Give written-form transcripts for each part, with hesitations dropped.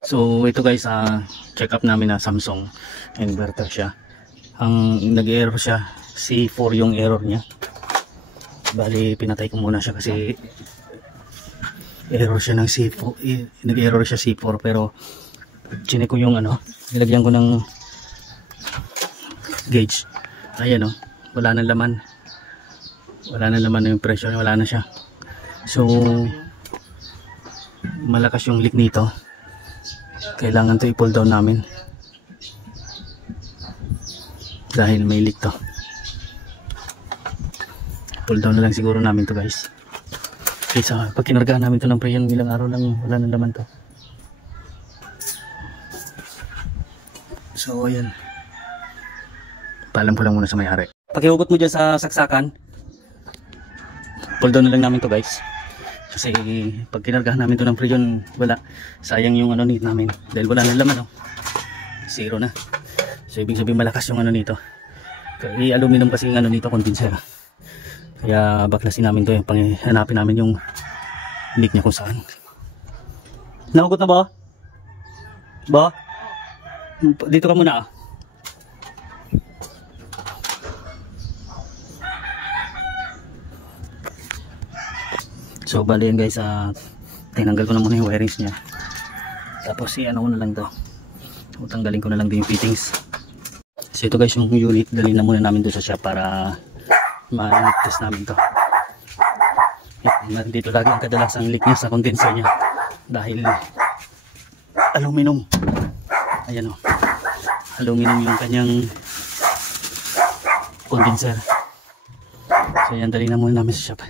So ito guys, check up namin na Samsung inverter siya. Ang nag-error siya, C4 yung error niya. Bali pinatay ko muna siya kasi error siya ng C4, nag-error siya C4, pero chinek ko yung nilagyan ko ng gauge. Ayan wala nang laman. Wala nang laman yung pressure, wala na siya. So malakas yung leak nito. Kailangan to i-pull down namin dahil may leak to. Pull down na lang siguro namin to guys. Okay, so pag kinargahan namin to ng preyon, ilang araw lang wala nang laman to. So ayan, paalam ko lang muna sa may-ari. Pakihugot mo dyan sa saksakan, pull down na lang namin to guys. Kasi pag kinargahan namin to ng preyon, wala, sayang yung nito namin dahil wala nang laman. Zero na. So ibig sabihin malakas yung nito. Kaya aluminum kasi yung nito, condenser. Kaya baklasin namin to, hanapin namin yung leak niya kung saan. Nahugot na ba? Ba? Dito ka muna. So bali yan guys, tinanggal ko na muna yung wirings niya. Tapos ko na lang to. Tanggalin ko na lang din yung fittings. So ito guys yung unit, dalhin na muna namin doon sa shop para ma-test namin to. Dito lagi ang kadalasang leak niya sa condenser niya dahil aluminum. Ayan aluminum yung kanyang condenser. So yan, dalhin na muna namin sa shop.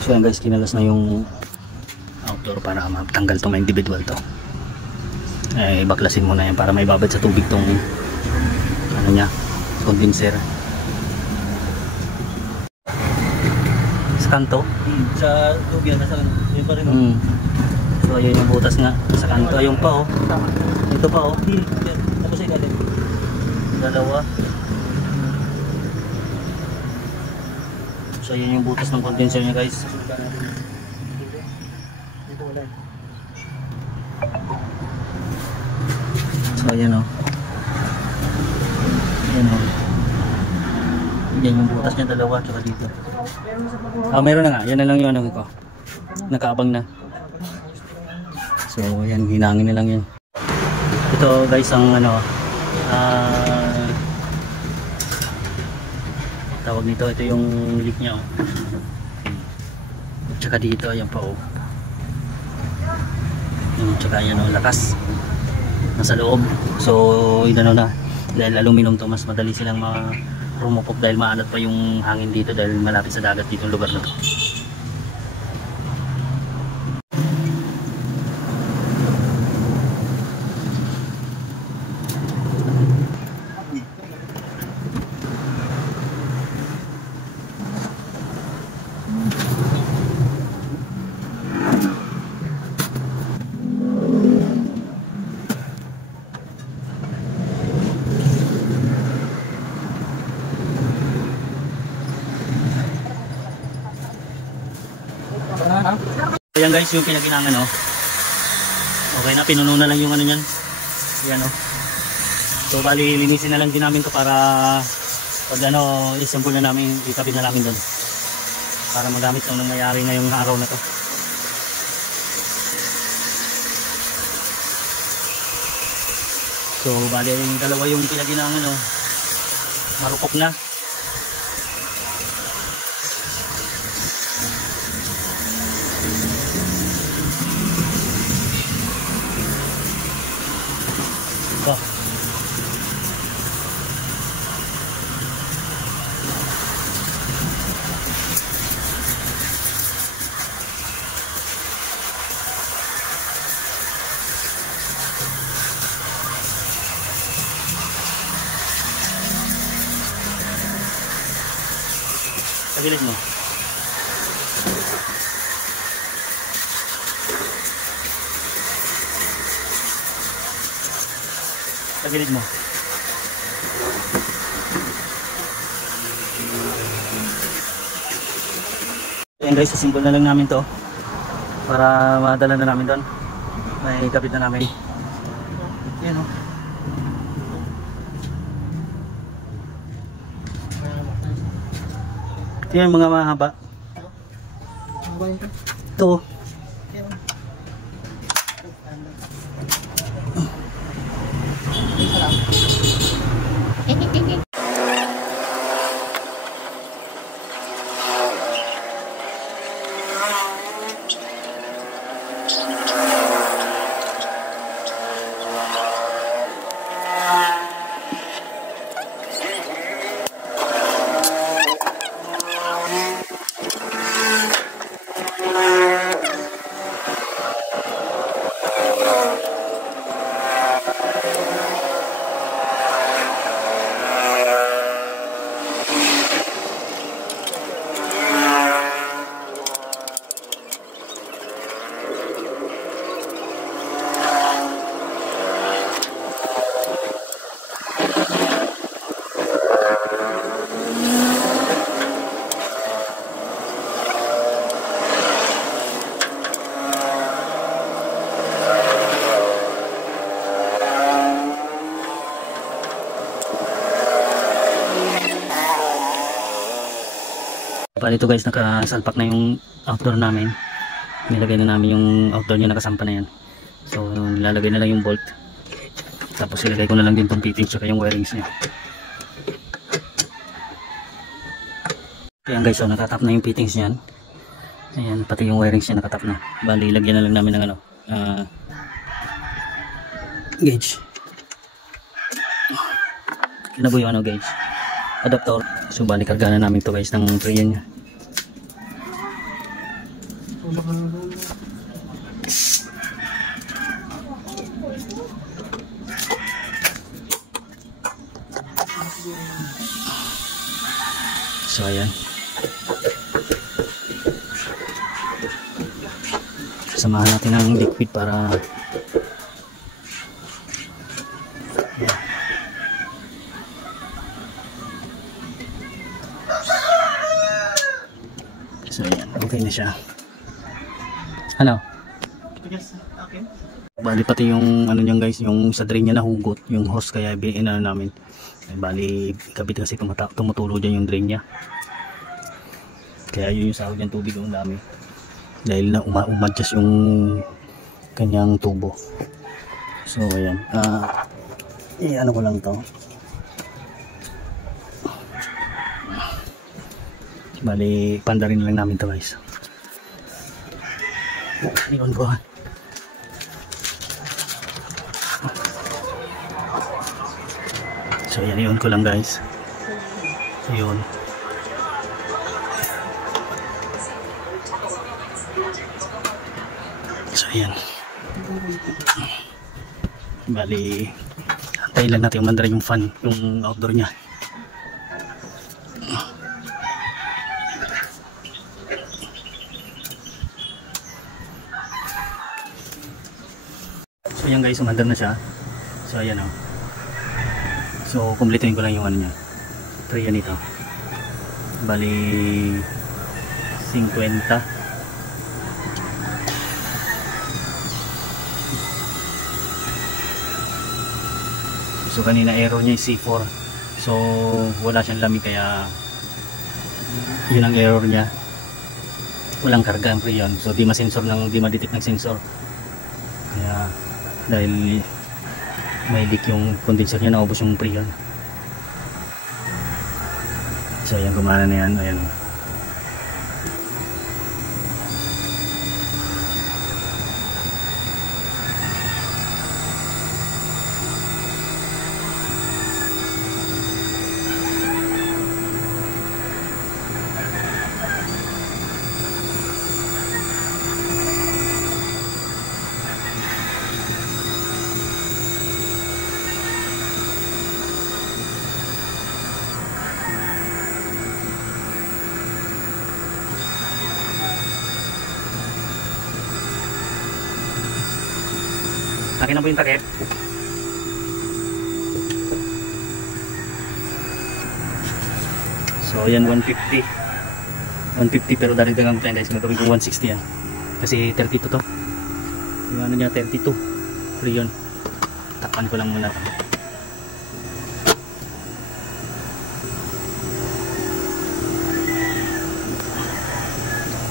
So yan guys, kinalas na yung outdoor para matanggal tong individual to. Baklasin muna yan para may babad sa tubig tong niya, condenser. Sa kanto? Sa tubig yan, nasa yun pa rin. So ayun yung butas nga sa kanto, ayun pa ito pa tapos ay galing dalawa. So yun yung butas ng condenser niya guys. So ayan yan yung butas niya, dalawa tsaka dito. Meron na nga, yan na lang yung ko. Nakaabang na. So yan, hinangin na lang yan. Ito guys ang tawag nito, ito yung leak niya tsaka dito, ayan pa yung tsaka yan lakas nasa loob. So na dahil aluminum to, mas madali silang rumupok dahil maanat pa yung hangin dito dahil malapit sa dagat dito yung lugar na to. Ayan guys yung pinaginangan okay na, pinuno na lang yung niyan. Ayan So bali linisin na lang din namin to para pag i-sample na namin, itabi na namin doon para magamit yung nangyayari ngayong araw na to. So bali yung dalawa yung pinaginangan marupok na. Tagilid mo. Tagilid mo. Ayan guys, sasimbol na lang namin to. para madala na namin doon. May kapit na namin. Yan o. Ito yung mga mahaba. Ito. Bali ito guys, nakasalpak na yung outdoor namin. Nilagay na namin yung outdoor niya, nakasampa na yan. So nilalagay na lang yung bolt. Tapos ilagay ko na lang din itong fittings tsaka yung wirings niya. Ayan guys, so nakatap na yung fittings niyan. Ayan, pati yung wirings niya nakatap na. Bali ilagyan na lang namin ng ano, gauge. Kinabuhi yung ano, gauge adapter. So bali karga na namin to guys ng trayan niya. So ayan, samahan natin ng liquid para so ayan, okay na siya. Ano? Bali pati yung ano niyan guys, yung sa drain niya nahugot, yung hose, kaya inano namin. Bali kabit kasi tumutulo dyan yung drain niya. Kaya yun yung sahod ng tubig, ang dami. Dahil na umadjust yung kanyang tubo. So ayan, ano ko lang to. Bali pandarin lang namin to guys. Iyon ko. So yan, iyon ko lang guys. Iyon. So yan. Bali antayin lang natin umandar yung fan, yung outdoor nya. So yan guys, umandar na siya. So ayan o. So kumpletuhin ko lang yung ano nya, trayan nito. Bali 50. So kanina error niya yung C4. So wala siyang lamig, kaya yun ang error niya. Walang karga ang preyon. So di ma-sensor ng, di ma-detect ng sensor. Kaya dahil may leak yung condenser niya, naubos yung preyon. So ayan, gumana na yan. Ayan. Akin na po yung takip. So yan, 150 pero dali dagang plan guys, gagawin ko 160 yan. Kasi 32 to. Yung ano niya 32. Freon. Takpan ko lang muna to.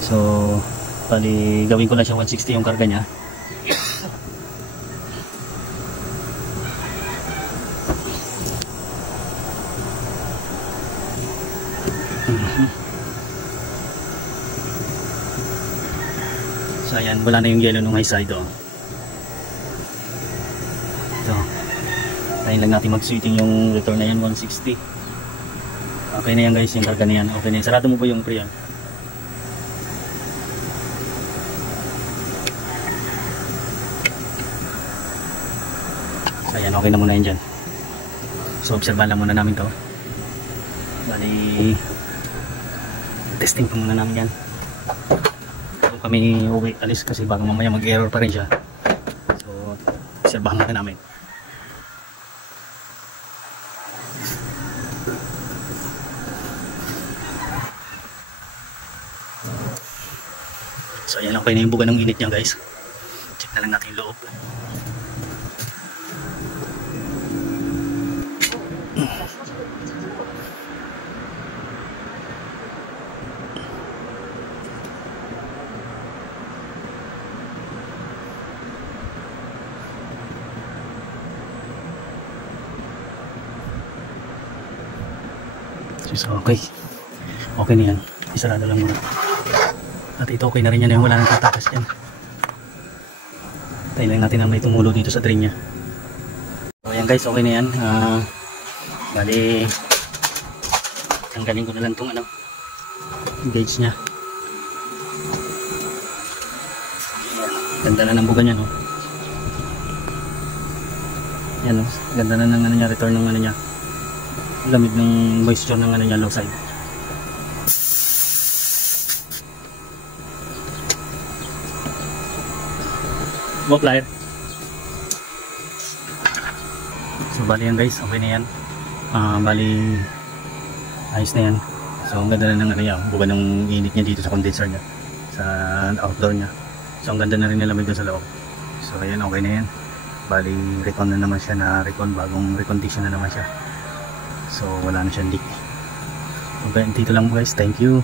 So, bali gawin ko na siya 160 yung karga niya. So ayan, wala na yung yellow nung high side oh. Ito. Tayin lang natin mag-sweeting yung return na yan, 160. Okay na yan guys, yung karga na yan. Okay na yan. Sarado mo po yung freon. So ayan, okay na muna yan dyan. So obserbahan lang muna namin to. Bali, testing pa muna namin yan. Kami uwi alis kasi baka mamaya mag-error pa rin siya. So, obserbahan natin namin. So, ayan lang kayo na yung buga ng init niya guys. Check na lang natin yung loob. So okay, okay na yan, isarado lang muna. At ito okay na rin yan, wala nang tatakas yan. Tayo lang natin na may tumulo dito sa drain nya. So ayan guys, okay na yan. Bali tanggalin ko na lang itong ano, gauge nya. Ganda na ng buga nya no. Yan o, ganda na ng ano nya, return ng ano nya, lamig ng moisture ng ano niya, low side. Go plier. So bali yan guys, okay na yan. Bali ayos na yan. So ang ganda na ng ano niya, buga ng init niya dito sa condenser niya, sa outdoor niya. So ang ganda na rin ng lamig doon sa loob. So ayan, okay na yan. Bali recon na naman siya, na recon, bagong recondition na naman siya. So wala na siyang leak. Okay, dito lang guys, thank you.